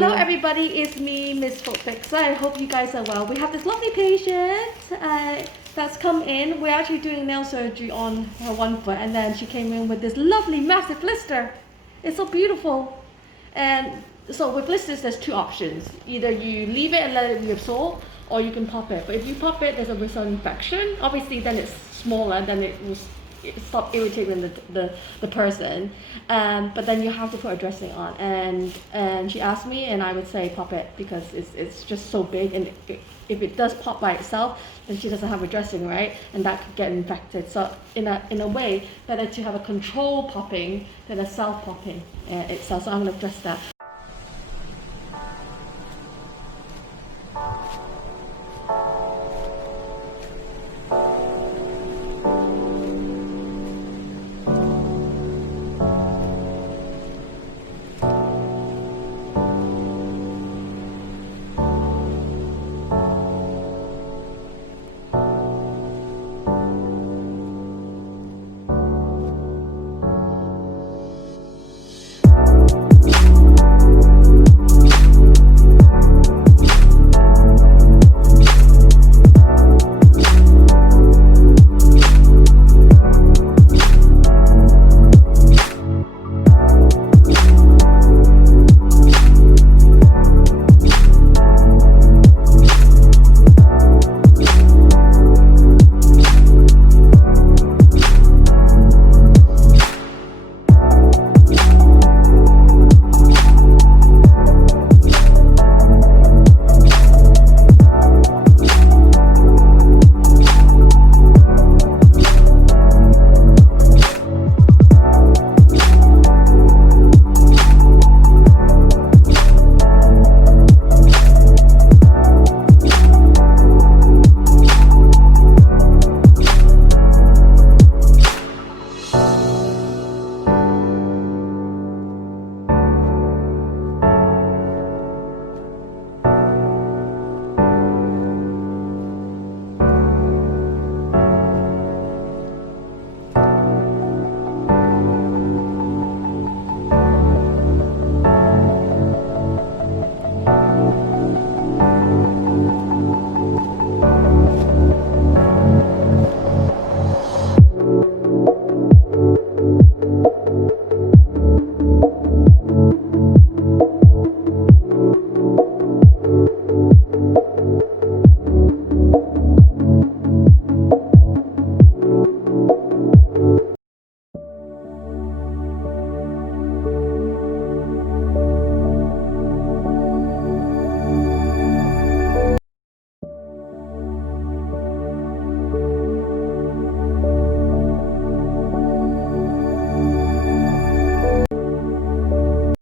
Hello everybody, it's me, Miss Foot Fixer. I hope you guys are well. We have this lovely patient that's come in. We're actually doing nail surgery on her one foot, and then she came in with this lovely massive blister. It's so beautiful. And so with blisters, there's two options. Either you leave it and let it reabsorb, or you can pop it. But if you pop it, there's a risk of infection. Obviously, then it's smaller, then it will stop irritating the person, but then you have to put a dressing on, and she asked me, and I would say pop it because it's just so big, and if it does pop by itself, then she doesn't have a dressing, right, and that could get infected. So in a way, better to have a control popping than a self popping itself. So I'm going to address that.